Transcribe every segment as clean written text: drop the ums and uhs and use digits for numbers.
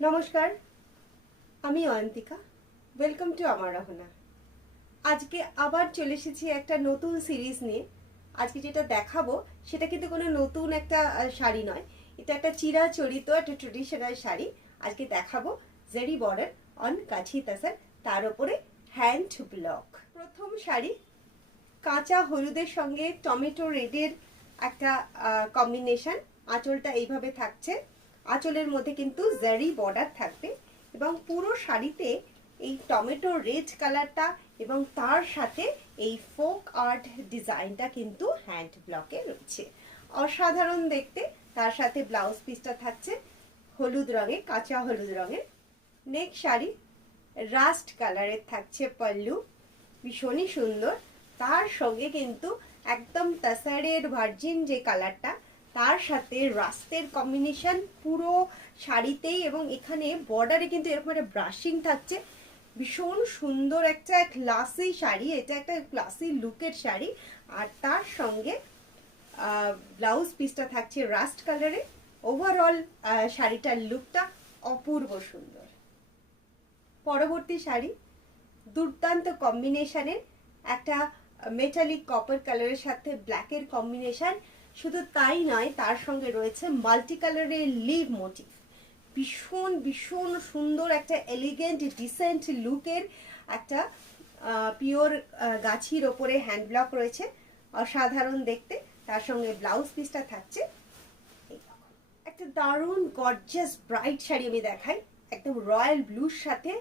নমস্কার, আমি Ayantika. Welcome to আমার রহনা। আজকে আবার চলে এসেছি একটা নতুন সিরিজ নিয়ে। আজকে যেটা দেখাবো সেটা কিন্তু কোনো নতুন একটা শাড়ি নয়, এটা একটা চিরাচরিত একটা ট্রেডিশনাল শাড়ি। আজকে দেখাবো জেরি বর্ডার অন কাছি তাসার, তার উপরে হ্যান্ড ব্লক। প্রথম শাড়ি কাঁচা হলুদের সঙ্গে টমেটো রেডের একটা কম্বিনেশন। আঁচলটা এইভাবে থাকছে, আঁচলের মধ্যে কিন্তু জারি বর্ডার থাকবে এবং পুরো শাড়িতে এই টমেটো রেড কালারটা এবং তার সাথে এই ফোক আর্ট ডিজাইনটা কিন্তু হ্যান্ড ব্লকে রয়েছে। অসাধারণ দেখতে। তার সাথে ব্লাউজ পিসটা থাকছে হলুদ রঙের, কাঁচা হলুদ রঙের। নেক্সট শাড়ি রাস্ট কালারের থাকছে পল্লু, ভীষণই সুন্দর। তার সঙ্গে কিন্তু একদম তাসারের ভার্জিন যে কালারটা, তার সাথে রাস্টের কম্বিনেশন পুরো শাড়িতেই, এবং এখানে বর্ডারে কিন্তু এরকম একটা ব্রাশিং থাকছে। ভীষণ সুন্দর একটা ক্লাসি শাড়ি, এটা একটা ক্লাসি লুকের শাড়ি। আর তার সঙ্গে ব্লাউজ পিসটা থাকছে রাস্ট কালারে। ওভারঅল শাড়িটার লুকটা অপূর্ব সুন্দর। পরবর্তী শাড়ি দুর্দান্ত কম্বিনেশনের একটা মেটালিক কপার কালারের সাথে ব্ল্যাকের কম্বিনেশন। শুধু তাই নয়, তার সঙ্গে রয়েছে মাল্টি কালারের লিভ মোটিভ। ভীষণ ভীষণ সুন্দর একটা এলিগেন্ট ডিসেন্ট লুকের একটা পিওর গাছির ওপরে হ্যান্ড ব্লক রয়েছে, অসাধারণ দেখতে। তার সঙ্গে ব্লাউজ পিসটা থাকছে একটা দারুণ গর্জিয়াস ব্রাইট শাড়ি আমি দেখাই, একদম রয়্যাল ব্লুর সাথে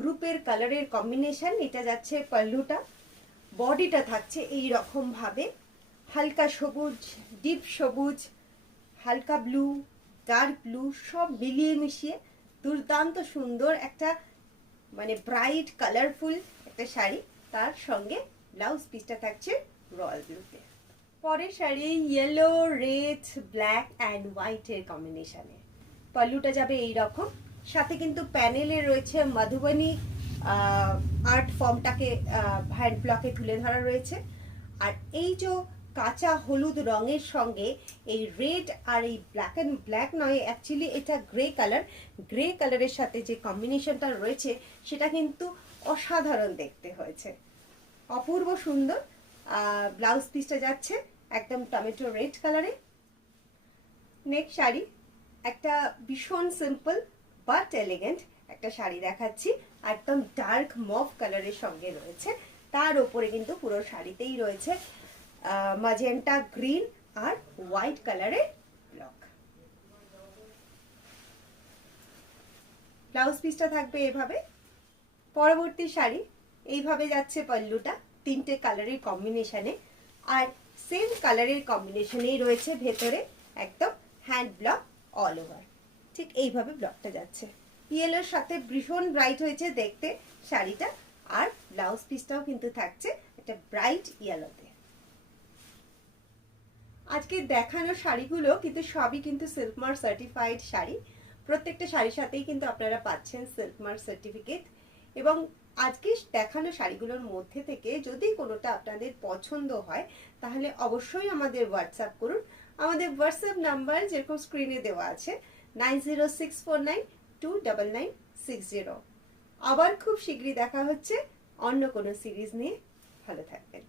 গ্রুপের কালারের কম্বিনেশন। এটা যাচ্ছে পল্লুটা, বডিটা থাকছে এই রকম ভাবে হালকা সবুজ, ডিপ সবুজ, হালকা ব্লু, ডার্ক ব্লু সব মিলিয়ে মিশিয়ে দুর্দান্ত সুন্দর একটা মানে ব্রাইট কালারফুল একটা শাড়ি। তার সঙ্গে ব্লাউজ পিসটা থাকছে রয়্যাল ব্লুতে। পরের sari yellow, red, black and হোয়াইটের কম্বিনেশনে। পল্লুটা যাবে এই রকম, সাথে কিন্তু প্যানেলে রয়েছে মধুবনী আর্ট ফর্মটাকে হ্যান্ড ব্লকে তুলে ধরা রয়েছে। আর এই যে কাঁচা হলুদ রঙের সঙ্গে এই রেড আর এই ব্ল্যাক অ্যান্ড ব্ল্যাক নয়, অ্যাকচুয়ালি এটা গ্রে কালার, গ্রে কালারের সাথে যে কম্বিনেশনটা রয়েছে সেটা কিন্তু অসাধারণ দেখতে হয়েছে, অপূর্ব সুন্দর। ব্লাউজ পিসটা যাচ্ছে একদম টমেটো রেড কালারে। নেক্সট শাড়ি একটা ভীষণ সিম্পল বাট এলিগেন্ট একটা শাড়ি দেখাচ্ছি, একদম ডার্ক মভ কালারের সঙ্গে রয়েছে। তার উপরে কিন্তু পুরো শাড়িতেই রয়েছে ম্যাজেন্টা গ্রিন আর হোয়াইট কালারের ব্লক। ব্লাউজ পিসটা থাকবে এভাবে। পরবর্তী শাড়ি এইভাবে যাচ্ছে পল্লুটা, তিনটে কালারের কম্বিনেশনে, আর সেম কালারের কম্বিনেশনেই রয়েছে ভেতরে একদম হ্যান্ড ব্লক অল ওভার। ঠিক এইভাবে ব্লকটা যাচ্ছে, ইয়েলোর সাথে ভীষণ ব্রাইট হয়েছে দেখতে শাড়িটা। আর ব্লাউজ পিসটাও কিন্তু থাকছে একটা ব্রাইট ইয়েলোতে। আজকে দেখানো শাড়িগুলো কিন্তু সবই কিন্তু সিল্কমার্ক সার্টিফাইড শাড়ি। প্রত্যেকটা শাড়ির সাথেই কিন্তু আপনারা পাচ্ছেন সিল্কমার্ক সার্টিফিকেট। এবং আজকে দেখানো শাড়িগুলোর মধ্যে থেকে যদি কোনোটা আপনাদের পছন্দ হয় তাহলে অবশ্যই আমাদের হোয়াটসঅ্যাপ করুন। আমাদের হোয়াটসঅ্যাপ নাম্বার যেরকম স্ক্রিনে দেওয়া আছে 9064929960। আবার খুব শীঘ্রই দেখা হচ্ছে অন্য কোনো সিরিজ নিয়ে। ভালো থাকবেন।